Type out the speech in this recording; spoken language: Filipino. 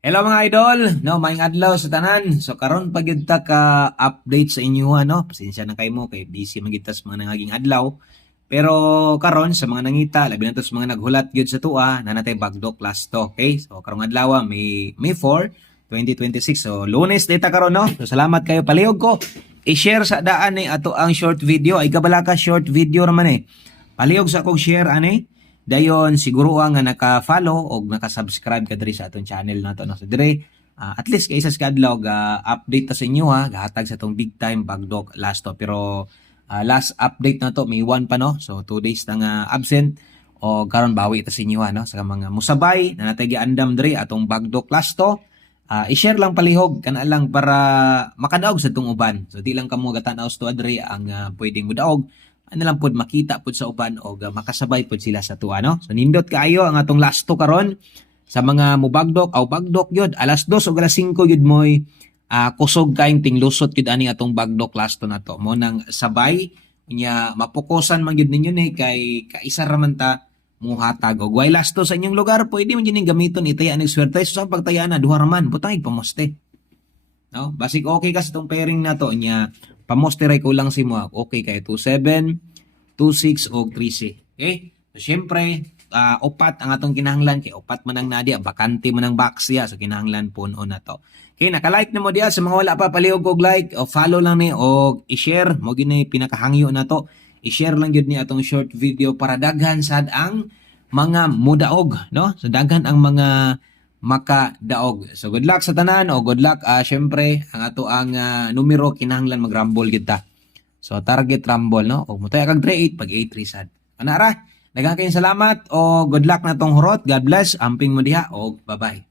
Hello mga idol, no, maayong adlaw sa tanan. So karon pa gyud ta ka update sa inyo no. Pasensya na kay mo kay busy man gyud ta sa mga nangaging adlaw. Pero karon sa mga nangita, labi na to sa mga naghulat gyud sa tua, na natay bagdok last to. Okay? So karong adlaw May 4, 2026. So Lunes data karon no. So salamat kayo palihog ko. I-share sa daan ni ato ang short video. Ay kabala ka short video naman Palihog sa akong share dayon siguro nga naka-follow o naka-subscribe ka diri sa atong channel nato no. So dire at least kay isa sa kadlaw update ta sa inyo gahatag sa tong big time bagdok last to. Pero last update na to May 1 pa no. So 2 days na nga absent o karon bawi ta sa inyo no sa mga musabay na natay giandam diri atong bagdok last to. I-share lang palihog kana lang para makadaog sa tong uban. So di lang kamo gatanaw to adri ang pwedeng mudaog ano lang pod makita pod sa uban o makasabay pod sila sa tuwa no. So nindot kaayo ang atong last to karon sa mga mubagdok aw bagdok gyud alas 2 o alas 5 gyud moy kusog kaayong tinglusot gyud ani atong bagdok last to nato mo nang sabay nya mapokusan man gyud ninyo ni kay kaisa ra man ta muhatag og way last to sa inyong lugar pwede man gyud gamiton itaya ning swerte so sa pagtayana duha ra man butang pamoste no. Basic okay ka sa tong pairing na to nya pamosteray ko lang si mo okay kay 27 26 o 3C. Okay? So syempre upat ang atong kinahanglan kay upat man ang nadia bakante man ang box ya so kinahanglan puno na to. Okay, naka-like na mo diya sa mga wala pa palihog og like o follow lang ni o i-share mo gini pinakahangyo na to. I-share lang gyud ni atong short video para daghan sad ang mga mudaog no. So daghan ang mga makadaog. So good luck sa tanan o good luck syempre ang ato ang numero kinahanglan mag-rumble kita. So target rumble no. O mutay kag 38 pag 83 sad. Anara, daghang kayong salamat o good luck na tong hurot. God bless. Amping mo diha o bye-bye.